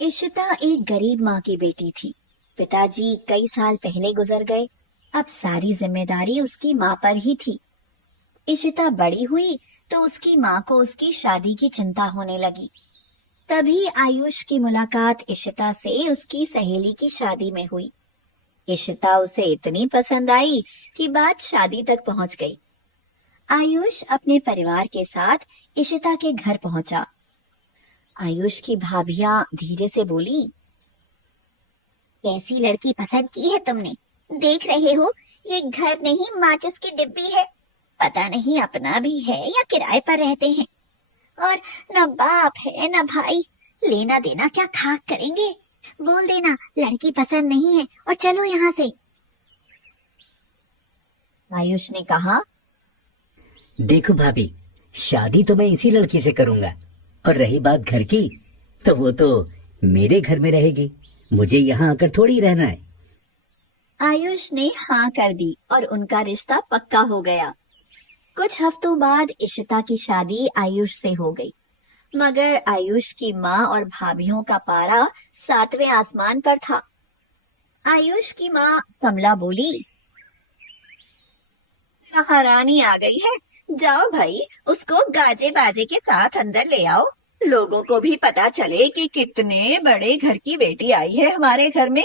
इशिता एक गरीब माँ की बेटी थी। पिताजी कई साल पहले गुजर गए। अब सारी जिम्मेदारी उसकी माँ पर ही थी। इशिता बड़ी हुई तो उसकी माँ को उसकी शादी की चिंता होने लगी। तभी आयुष की मुलाकात इशिता से उसकी सहेली की शादी में हुई। इशिता उसे इतनी पसंद आई कि बात शादी तक पहुंच गई। आयुष अपने परिवार के साथ इशिता के घर पहुंचा। आयुष की भाभियां धीरे से बोली, कैसी लड़की पसंद की है तुमने? देख रहे हो, ये घर नहीं माचिस की डिब्बी है। पता नहीं अपना भी है या किराए पर रहते हैं। और न बाप है न भाई, लेना देना क्या खाक करेंगे। बोल देना लड़की पसंद नहीं है और चलो यहाँ से। आयुष ने कहा, देखो भाभी, शादी तो मैं इसी लड़की से करूंगा, और रही बात घर की, तो वो तो मेरे घर में रहेगी। मुझे यहाँ आकर थोड़ी रहना है। आयुष ने हाँ कर दी और उनका रिश्ता पक्का हो गया। कुछ हफ्तों बाद इशिता की शादी आयुष से हो गई, मगर आयुष की माँ और भाभीियों का पारा 7वें आसमान पर था। आयुष की माँ कमला बोली, महारानी आ गई है, जाओ भाई उसको गाजे बाजे के साथ अंदर ले आओ। लोगों को भी पता चले कि कितने बड़े घर की बेटी आई है हमारे घर में।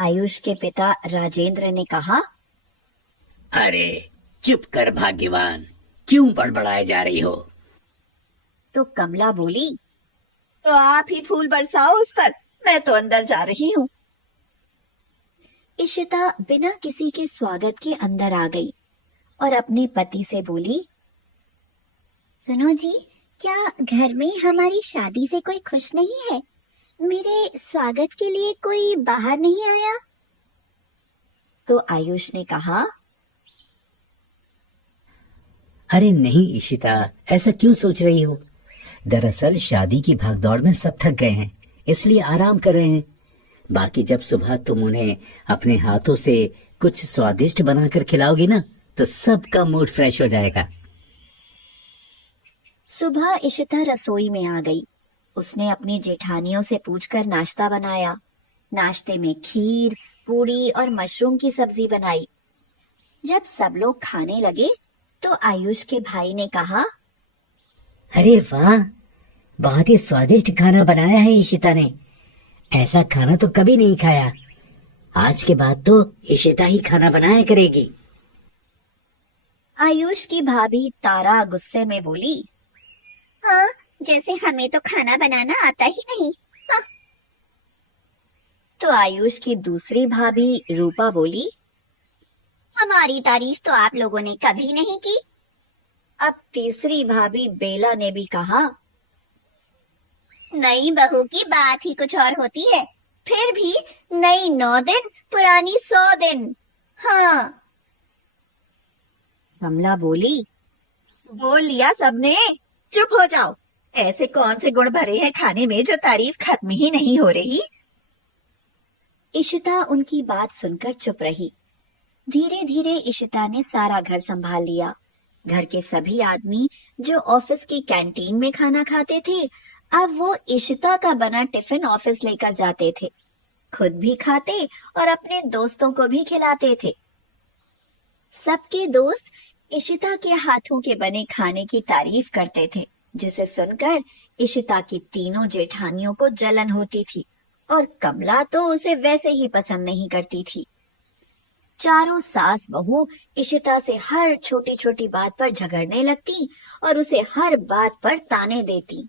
आयुष के पिता राजेंद्र ने कहा, अरे चुप कर भाग्यवान, क्यों बड़बड़ाए जा रही हो? तो कमला बोली, तो आप ही फूल बरसाओ उस पर, मैं तो अंदर जा रही हूँ। इशिता बिना किसी के स्वागत के अंदर आ गई और अपने पति से बोली, सुनो जी, क्या घर में हमारी शादी से कोई खुश नहीं है? मेरे स्वागत के लिए कोई बाहर नहीं आया? तो आयुष ने कहा, अरे नहीं इशिता, ऐसा क्यों सोच रही हो? दरअसल शादी की भागदौड़ में सब थक गए हैं, इसलिए आराम कर रहे हैं। बाकी जब सुबह तुम उन्हें अपने हाथों से कुछ स्वादिष्ट बनाकर खिलाओगी ना, तो सबका मूड फ्रेश हो जाएगा। सुबह इशिता रसोई में आ गई। उसने अपनी जेठानियों से पूछकर नाश्ता बनाया। नाश्ते में खीर, पूड़ी और मशरूम की सब्जी बनाई। जब सब लोग खाने लगे तो आयुष के भाई ने कहा, अरे वाह, बहुत ही स्वादिष्ट खाना बनाया है इशिता ने। ऐसा खाना तो कभी नहीं खाया। आज के बाद तो इशिता ही खाना बनाया करेगी। आयुष की भाभी तारा गुस्से में बोली, हाँ, जैसे हमें तो खाना बनाना आता ही नहीं। हाँ। तो आयुष की दूसरी भाभी रूपा बोली, हमारी तारीफ तो आप लोगों ने कभी नहीं की। अब तीसरी भाभी बेला ने भी कहा, नई बहू की बात ही कुछ और होती है, फिर भी नई 9 दिन, पुरानी 100 दिन। हाँ। कमला बोली, बोल लिया सबने, चुप हो जाओ। ऐसे कौन से गुण भरे हैं खाने में जो तारीफ खत्म ही नहीं हो रही। इशिता उनकी बात सुनकर चुप रही। धीरे धीरे इशिता ने सारा घर संभाल लिया। घर के सभी आदमी जो ऑफिस की कैंटीन में खाना खाते थे, अब वो इशिता का बना टिफिन ऑफिस लेकर जाते थे। खुद भी खाते और अपने दोस्तों को भी खिलाते थे। सबके दोस्त इशिता के हाथों के बने खाने की तारीफ करते थे, जिसे सुनकर इशिता की तीनों जेठानियों को जलन होती थी और कमला तो उसे वैसे ही पसंद नहीं करती थी। चारों सास बहू इशिता से हर छोटी छोटी बात पर झगड़ने लगती और उसे हर बात पर ताने देती।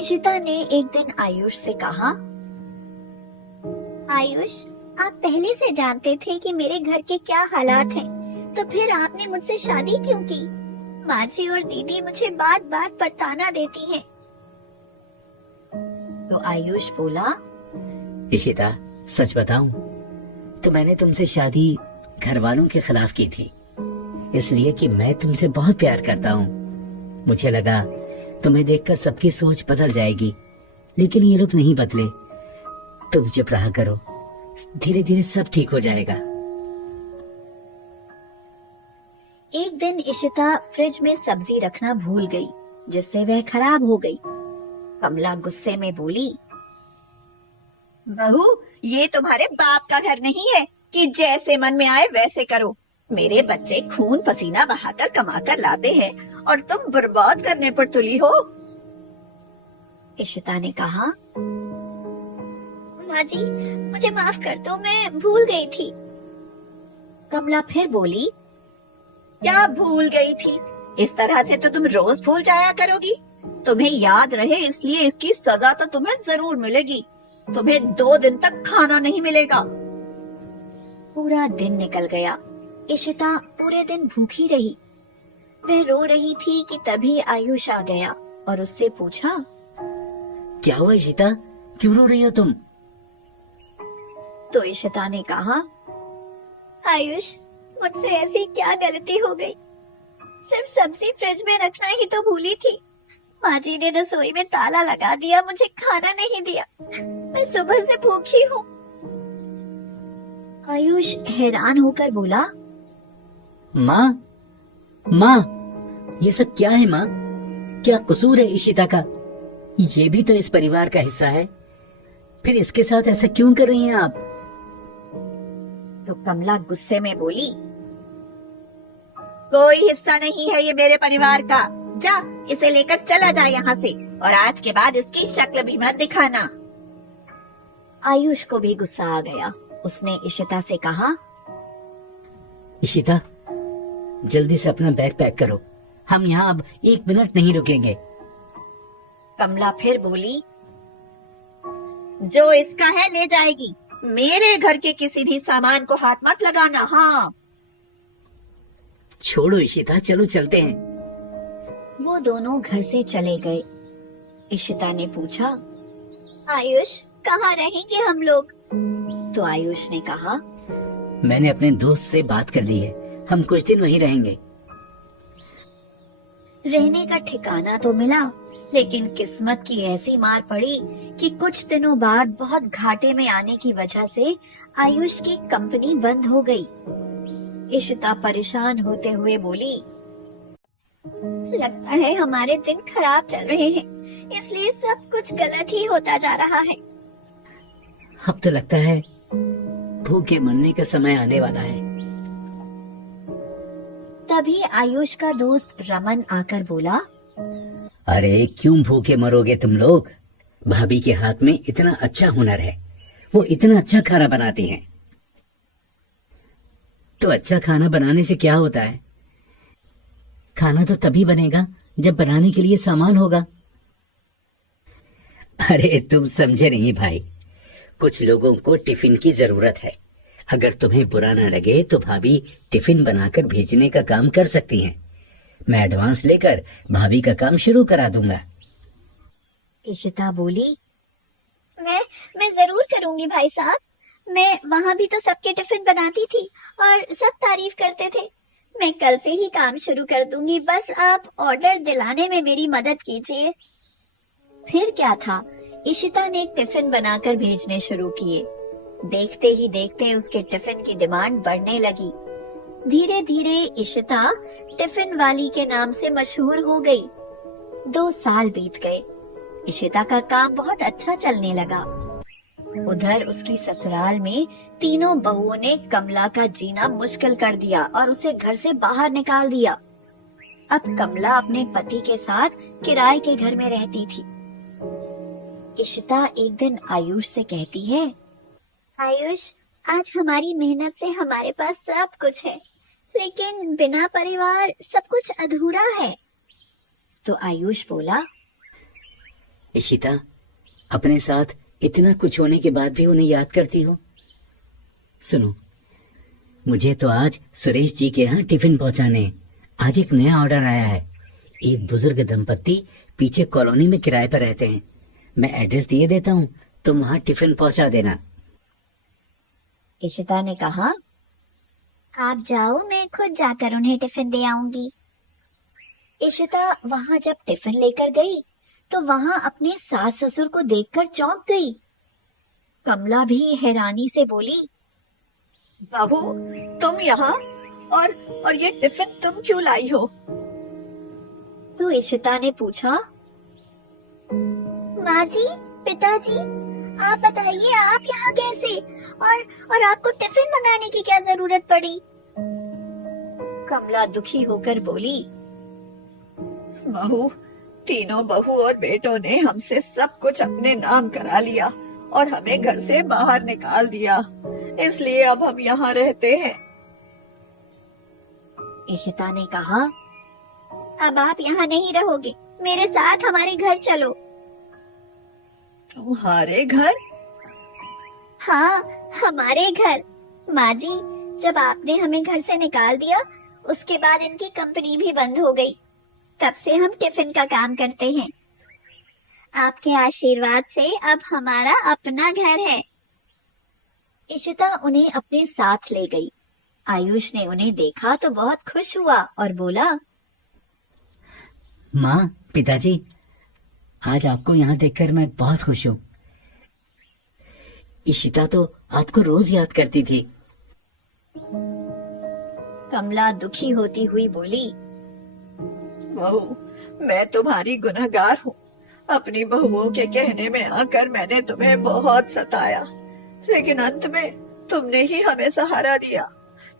इशिता ने एक दिन आयुष से कहा, आयुष, आप पहले से जानते थे कि मेरे घर के क्या हालात हैं, तो फिर आपने मुझसे शादी क्यों की? माँ जी और दीदी मुझे बात बात पर ताना देती हैं। तो आयुष बोला, इशिता, सच बताऊं तो मैंने तुमसे शादी घर वालों के खिलाफ की थी, इसलिए कि मैं तुमसे बहुत प्यार करता हूँ। मुझे लगा तुम्हें देखकर सबकी सोच बदल जाएगी, लेकिन ये लोग नहीं बदले। तुम चुप रहा करो, धीरे धीरे सब ठीक हो जाएगा। एक दिन इशिता फ्रिज में सब्जी रखना भूल गई, जिससे वह खराब हो गई। कमला गुस्से में बोली, बहू, ये तुम्हारे बाप का घर नहीं है कि जैसे मन में आए वैसे करो। मेरे बच्चे खून पसीना बहाकर कमा कर लाते हैं और तुम बर्बाद करने पर तुली हो। इशिता ने कहा, माँ जी, मुझे माफ कर दो, मैं भूल गई थी। कमला फिर बोली, क्या भूल गई थी? इस तरह से तो तुम रोज भूल जाया करोगी। तुम्हें याद रहे इसलिए इसकी सजा तो तुम्हें जरूर मिलेगी। तुम्हें 2 दिन तक खाना नहीं मिलेगा। पूरा दिन निकल गया। इशिता पूरे दिन भूखी रही। वह रो रही थी कि तभी आयुष आ गया और उससे पूछा, क्या हुआ इशिता, क्यों रो रही हो तुम? तो इशिता ने कहा, आयुष, मुझसे ऐसी क्या गलती हो गई? सिर्फ सब्जी फ्रिज में रखना ही तो भूली थी। माँ जी ने रसोई में ताला लगा दिया, मुझे खाना नहीं दिया। मैं सुबह से भूखी हूँ। आयुष हैरान होकर बोला, माँ, माँ, ये सब क्या है माँ? क्या कसूर है इशिता का? ये भी तो इस परिवार का हिस्सा है, फिर इसके साथ ऐसा क्यों कर रही हैं आप? तो कमला गुस्से में बोली, कोई हिस्सा नहीं है ये मेरे परिवार का। जा, इसे लेकर चला जा यहाँ से, और आज के बाद इसकी शक्ल भी मत दिखाना। आयुष को भी गुस्सा आ गया। उसने इशिता से कहा, इशिता, जल्दी से अपना बैग पैक करो, हम यहाँ अब 1 मिनट नहीं रुकेंगे। कमला फिर बोली, जो इसका है ले जाएगी। मेरे घर के किसी भी सामान को हाथ मत लगाना। हाँ। छोड़ो इशिता, चलो चलते हैं। वो दोनों घर से चले गए। इशिता ने पूछा, आयुष, कहाँ रहेंगे हम लोग? तो आयुष ने कहा, मैंने अपने दोस्त से बात कर ली है, हम कुछ दिन वहीं रहेंगे। रहने का ठिकाना तो मिला, लेकिन किस्मत की ऐसी मार पड़ी कि कुछ दिनों बाद बहुत घाटे में आने की वजह से आयुष की कंपनी बंद हो गई। इशिता परेशान होते हुए बोली, लगता है हमारे दिन खराब चल रहे हैं, इसलिए सब कुछ गलत ही होता जा रहा है। अब तो लगता है भूखे मरने का समय आने वाला है। तभी आयुष का दोस्त रमन आकर बोला, अरे क्यों भूखे मरोगे तुम लोग? भाभी के हाथ में इतना अच्छा हुनर है, वो इतना अच्छा खाना बनाती हैं। तो अच्छा खाना बनाने से क्या होता है? खाना तो तभी बनेगा जब बनाने के लिए सामान होगा। अरे तुम समझे नहीं भाई, कुछ लोगों को टिफिन की जरूरत है। अगर तुम्हें बुरा ना लगे तो भाभी टिफिन बनाकर भेजने का काम कर सकती हैं। मैं एडवांस लेकर भाभी का काम शुरू करा दूंगा। इशिता बोली, मैं जरूर करूंगी भाई साहब। मैं वहाँ भी तो सबके टिफिन बनाती थी और सब तारीफ करते थे। मैं कल से ही काम शुरू कर दूंगी, बस आप ऑर्डर दिलाने में मेरी मदद कीजिए। फिर क्या था, इशिता ने टिफिन बनाकर भेजने शुरू किए। देखते ही देखते उसके टिफिन की डिमांड बढ़ने लगी। धीरे धीरे इशिता टिफिन वाली के नाम से मशहूर हो गई। 2 साल बीत गए। इशिता का काम बहुत अच्छा चलने लगा। उधर उसकी ससुराल में तीनों बहुओं ने कमला का जीना मुश्किल कर दिया और उसे घर से बाहर निकाल दिया। अब कमला अपने पति के साथ किराए के घर में रहती थी। इशिता एक दिन आयुष से कहती है, आयुष, आज हमारी मेहनत से हमारे पास सब कुछ है, लेकिन बिना परिवार सब कुछ अधूरा है। तो आयुष बोला, इशिता, अपने साथ इतना कुछ होने के बाद भी उन्हें याद करती हो? सुनो, मुझे तो आज सुरेश जी के यहाँ टिफिन पहुँचाने आज एक नया ऑर्डर आया है। एक बुजुर्ग दंपत्ति पीछे कॉलोनी में किराए पर रहते हैं। मैं एड्रेस दिए देता हूँ, तुम वहाँ टिफिन पहुँचा देना। इशिता ने कहा, आप जाओ, मैं खुद जाकर उन्हें टिफिन दे आऊंगी। इशिता वहाँ जब टिफिन लेकर गई तो वहाँ अपने सास ससुर को देखकर चौंक गई। कमला भी हैरानी से बोली, बहू, तुम यहाँ और ये टिफिन तुम क्यों लाई हो? तो इशिता ने पूछा, माँ जी, पिताजी, आप बताइए आप यहाँ कैसे? और आपको टिफिन मंगाने की क्या जरूरत पड़ी? कमला दुखी होकर बोली, बहू, तीनों बहू और बेटों ने हमसे सब कुछ अपने नाम करा लिया और हमें घर से बाहर निकाल दिया, इसलिए अब हम यहाँ रहते हैं। इशिता ने कहा, अब आप यहाँ नहीं रहोगे, मेरे साथ हमारे घर चलो। तुम्हारे घर? हाँ, हमारे घर। माँ जी, जब आपने हमें घर से निकाल दिया, उसके बाद इनकी कंपनी भी बंद हो गई। तब से हम टिफिन का काम करते हैं। आपके आशीर्वाद से अब हमारा अपना घर है। इशिता उन्हें अपने साथ ले गई। आयुष ने उन्हें देखा तो बहुत खुश हुआ और बोला, माँ, पिताजी, आज आपको यहाँ देखकर मैं बहुत खुश हूँ। इशिता तो आपको रोज याद करती थी। कमला दुखी होती हुई बोली, बहू, मैं तुम्हारी गुनहगार हूँ। अपनी बहुओं के कहने में आकर मैंने तुम्हें बहुत सताया, लेकिन अंत में तुमने ही हमें सहारा दिया।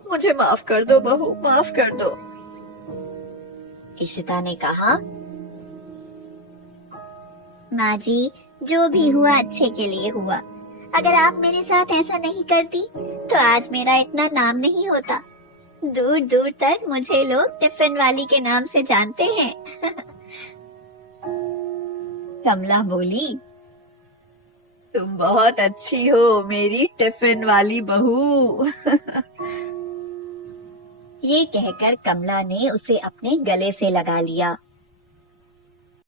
मुझे माफ कर दो बहू, माफ कर दो। इशिता ने कहा, माँ जी, जो भी हुआ अच्छे के लिए हुआ। अगर आप मेरे साथ ऐसा नहीं करती तो आज मेरा इतना नाम नहीं होता। दूर दूर तक मुझे लोग टिफिन वाली के नाम से जानते हैं। कमला बोली, तुम बहुत अच्छी हो मेरी टिफिन वाली बहू। ये कहकर कमला ने उसे अपने गले से लगा लिया